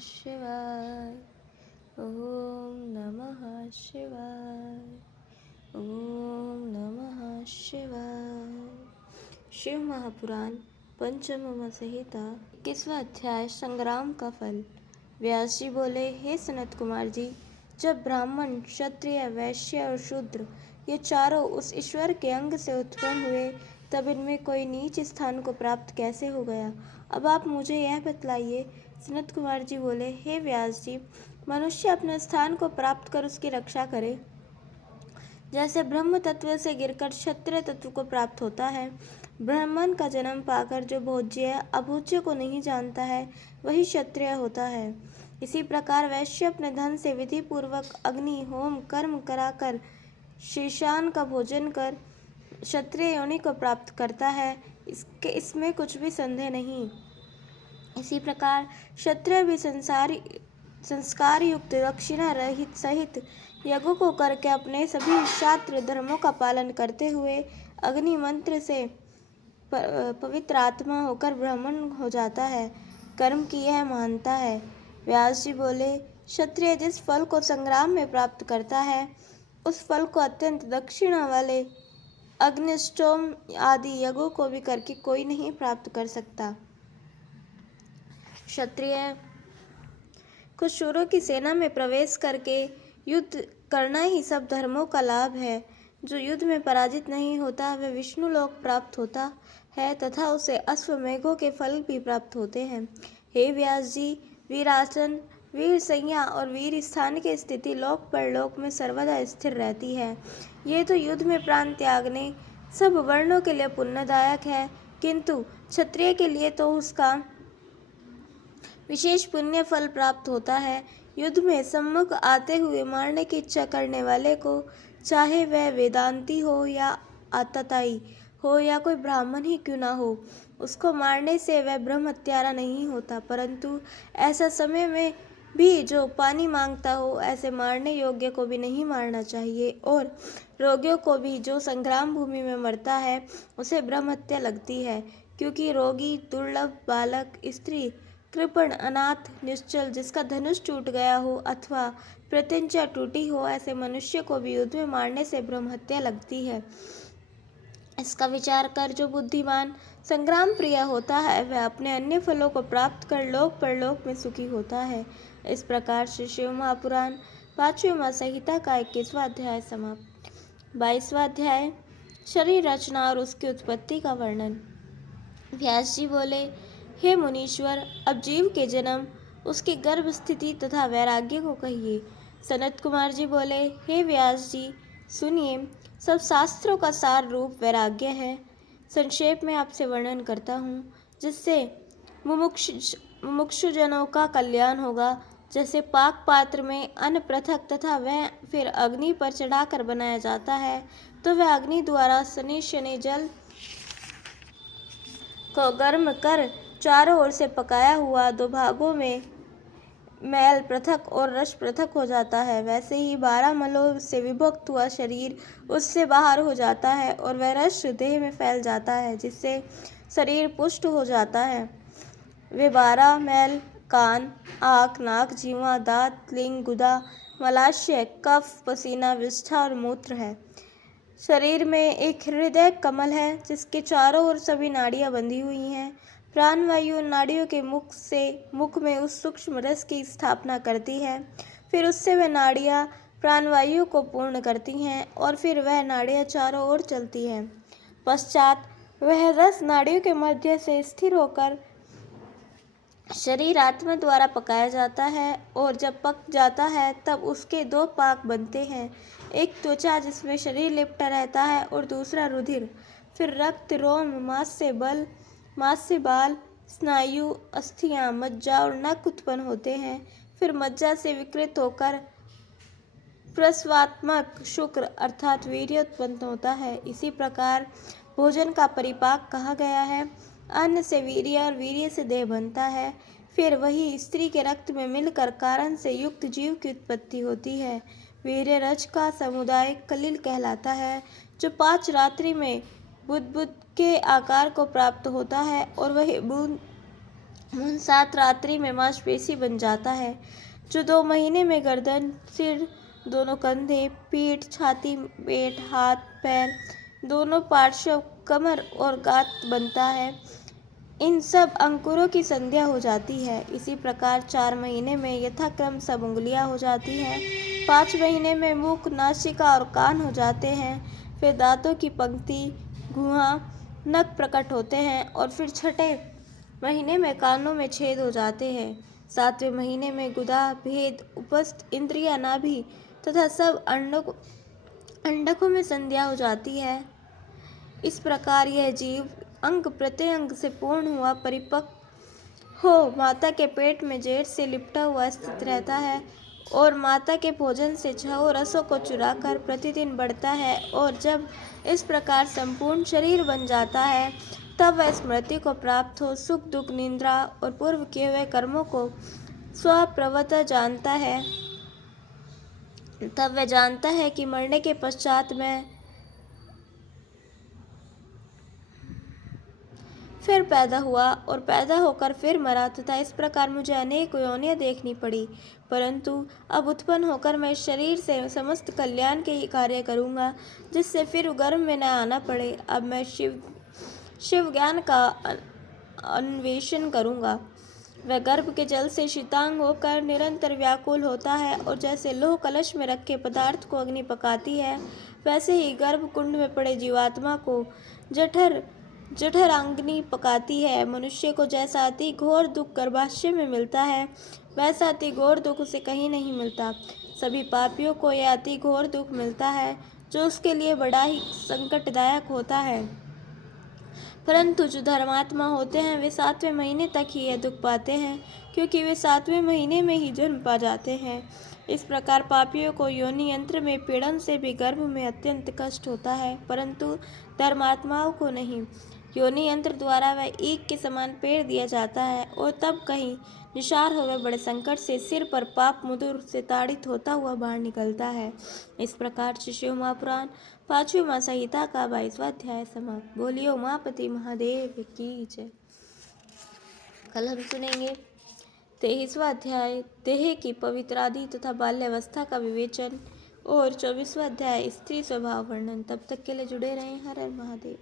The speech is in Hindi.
शिवाय। ओम नमः शिवाय। ओम नमः शिवाय। शिव महापुराण पंचम संहिता 21वां अध्याय संग्राम का फल। व्यास जी बोले, हे सनत कुमार जी, जब ब्राह्मण, क्षत्रिय, वैश्य और शूद्र ये चारों उस ईश्वर के अंग से उत्पन्न हुए, तब इनमें कोई नीच स्थान को प्राप्त कैसे हो गया? अब आप मुझे यह बतलाइए। सनत कुमार जी बोले, हे व्यास जी, मनुष्य अपने स्थान को प्राप्त कर उसकी रक्षा करे। जैसे ब्रह्म तत्व से गिरकर क्षत्रिय तत्व को प्राप्त होता है, ब्राह्मण का जन्म पाकर जो भोज्य अभोज्य को नहीं जानता है, वही क्षत्रिय होता है। इसी प्रकार वैश्य अपने धन से विधि पूर्वक अग्नि होम कर्म कराकर शीशान का भोजन कर क्षत्रिय योनि को प्राप्त करता है। इसमें कुछ भी संदेह नहीं। इसी प्रकार क्षत्रिय भी संस्कार युक्त दक्षिणा रहित सहित यज्ञों को करके अपने सभी शास्त्र धर्मों का पालन करते हुए अग्नि मंत्र से पवित्र आत्मा होकर ब्राह्मण हो जाता है। कर्म की यह महानता है। व्यास जी बोले, क्षत्रिय जिस फल को संग्राम में प्राप्त करता है, उस फल को अत्यंत दक्षिणा वाले अग्निष्टोम आदि यज्ञों को भी करके कोई नहीं प्राप्त कर सकता। क्षत्रिय कुछ शूरों की सेना में प्रवेश करके युद्ध करना ही सब धर्मों का लाभ है। जो युद्ध में पराजित नहीं होता, वह विष्णु लोक प्राप्त होता है तथा उसे अश्वमेघों के फल भी प्राप्त होते हैं। हे व्यास जी, वीरासन, वीर संज्ञा और वीर स्थान की स्थिति लोक परलोक में सर्वदा स्थिर रहती है। ये तो युद्ध में प्राण त्यागने सब वर्णों के लिए पुण्यदायक है, किंतु क्षत्रिय के लिए तो उसका विशेष पुण्य फल प्राप्त होता है। युद्ध में सम्मुख आते हुए मारने की इच्छा करने वाले को, चाहे वह वेदांती हो या आतताई हो या कोई ब्राह्मण ही क्यों ना हो, उसको मारने से वह ब्रह्म हत्यारा नहीं होता, परंतु ऐसा समय में भी जो पानी मांगता हो, ऐसे मारने योग्य को भी नहीं मारना चाहिए। और रोगियों को भी जो संग्राम भूमि में मरता है, उसे ब्रह्म हत्या लगती है, क्योंकि रोगी, दुर्लभ, बालक, स्त्री, कृपण, अनाथ, निश्चल, जिसका धनुष टूट गया हो अथवा प्रत्यंचा टूटी हो, ऐसे मनुष्य को भी युद्ध में मारने से ब्रह्म हत्या लगती है। इसका विचार कर जो बुद्धिमान संग्राम प्रिय होता है, वह अपने अन्य फलों को प्राप्त कर लोक परलोक में सुखी होता है। इस प्रकार श्री शिव महापुराण 5वीं संहिता का 21वां अध्याय समाप्त। 22वां अध्याय शरीर रचना और उसकी उत्पत्ति का वर्णन। व्यास जी बोले, हे मुनीश्वर, अब जीव के जन्म, उसकी गर्भ स्थिति तथा वैराग्य को कहिए। सनत कुमार जी बोले, हे व्यास जी, सुनिए, सब शास्त्रों का सार रूप वैराग्य है। संक्षेप में आपसे वर्णन करता हूँ, जिससे मुमुक्षुजनों का कल्याण होगा। जैसे पाक पात्र में अन्न पृथक तथा वह फिर अग्नि पर चढ़ाकर बनाया जाता है, तो वह अग्नि द्वारा शनि जल को गर्म कर चारों ओर से पकाया हुआ 2 भागों में मैल पृथक और रस पृथक हो जाता है, वैसे ही 12 मलों से विभक्त हुआ शरीर उससे बाहर हो जाता है और वह रस देह में फैल जाता है, जिससे शरीर पुष्ट हो जाता है। वे 12 मैल कान, आँख, नाक, जीवा, दांत, लिंग, गुदा, मलाशय, कफ, पसीना, विष्ठा और मूत्र है। शरीर में एक हृदय कमल है, जिसके चारों ओर सभी नाड़ियां बंधी हुई हैं। प्राणवायु नाड़ियों के मुख में उस सूक्ष्म रस की स्थापना करती है, फिर उससे वह नाड़ियां प्राणवायु को पूर्ण करती हैं और फिर वह नाड़ियां चारों ओर चलती हैं। पश्चात वह रस नाड़ियों के मध्य से स्थिर होकर शरीर आत्मा द्वारा पकाया जाता है और जब पक जाता है तब उसके 2 पाक बनते हैं, एक त्वचा जिसमें शरीर लिपटा रहता है और दूसरा रुधिर, फिर रक्त, रोम, मांस से बाल, स्नायु, अस्थियां, मज्जा और नख उत्पन्न होते हैं। फिर मज्जा से विकृत होकर प्रस्वात्मक शुक्र अर्थात वीर्य उत्पन्न होता है। इसी प्रकार भोजन का परिपाक कहा गया है। अन्न से वीर्य और वीर्य से देह बनता है, फिर वही स्त्री के रक्त में मिलकर कारण से युक्त जीव की उत्पत्ति होती है। वीर्य रज का समुदाय कलिल कहलाता है, जो 5 रात्रि में बुद्बुद के आकार को प्राप्त होता है और वही बूंद उन 7 रात्रि में मांसपेशी बन जाता है, जो 2 महीने में गर्दन, सिर, दोनों कंधे, पीठ, छाती, पेट, हाथ, पैर, दोनों पार्श्व, कमर और गात बनता है। इन सब अंकुरों की संध्या हो जाती है। इसी प्रकार 4 महीने में यथाक्रम सब उंगलियां हो जाती हैं। 5 महीने में मुख, नासिका और कान हो जाते हैं। फिर दांतों की पंक्ति, गुहा, नख प्रकट होते हैं और फिर 6ठे महीने में कानों में छेद हो जाते हैं। 7वें महीने में गुदा, भेद, उपस्थ, इंद्रिया, नाभि तथा सब अंडकों में संध्या हो जाती है। इस प्रकार यह जीव अंग प्रत्यंग से पूर्ण हुआ परिपक्व हो माता के पेट में जेठ से लिपटा हुआ स्थित रहता है और माता के भोजन से 6 रसों को चुराकर प्रतिदिन बढ़ता है। और जब इस प्रकार संपूर्ण शरीर बन जाता है, तब वह स्मृति को प्राप्त हो सुख दुख निद्रा और पूर्व किए हुए कर्मों को स्वप्रवतः जानता है। तब वह जानता है कि मरने के पश्चात मैं फिर पैदा हुआ और पैदा होकर फिर मरा तथा इस प्रकार मुझे अनेक योनियां देखनी पड़ी, परंतु अब उत्पन्न होकर मैं इस शरीर से समस्त कल्याण के ही कार्य करूँगा, जिससे फिर गर्भ में न आना पड़े। अब मैं शिव ज्ञान का अन्वेषण करूँगा। वह गर्भ के जल से शीतांग होकर निरंतर व्याकुल होता है और जैसे लोह कलश में रखे पदार्थ को अग्नि पकाती है, वैसे ही गर्भ कुंड में पड़े जीवात्मा को जठराग्नि पकाती है। मनुष्य को जैसा अति घोर दुख गर्भाशय में मिलता है, वैसा अति घोर दुख उसे कहीं नहीं मिलता। सभी पापियों को यह अति घोर दुख मिलता है, जो उसके लिए बड़ा ही संकटदायक होता है। परंतु जो धर्मात्मा होते हैं, वे 7वें महीने तक ही यह दुख पाते हैं, क्योंकि वे 7वें महीने में ही जन्म पा जाते हैं। इस प्रकार पापियों को योनि यंत्र में पीड़न से भी गर्भ में अत्यंत कष्ट होता है, परंतु धर्मात्माओं को नहीं। योनि यंत्र द्वारा वह ईख के समान पेड़ दिया जाता है और तब कहीं निशार हुए बड़े संकट से सिर पर पाप मुदुर से ताड़ित होता हुआ बाहर निकलता है। इस प्रकार से शिव महापुराण 5वीं माँ संहिता का 22वां अध्याय समाप्त। बोलिए उमापति महादेव की जय। कल हम सुनेंगे 23वां अध्याय देह की पवित्रादि तथा बाल्यावस्था का विवेचन और 24वां अध्याय स्त्री स्वभाव वर्णन। तब तक के लिए जुड़े रहें। हर हर महादेव।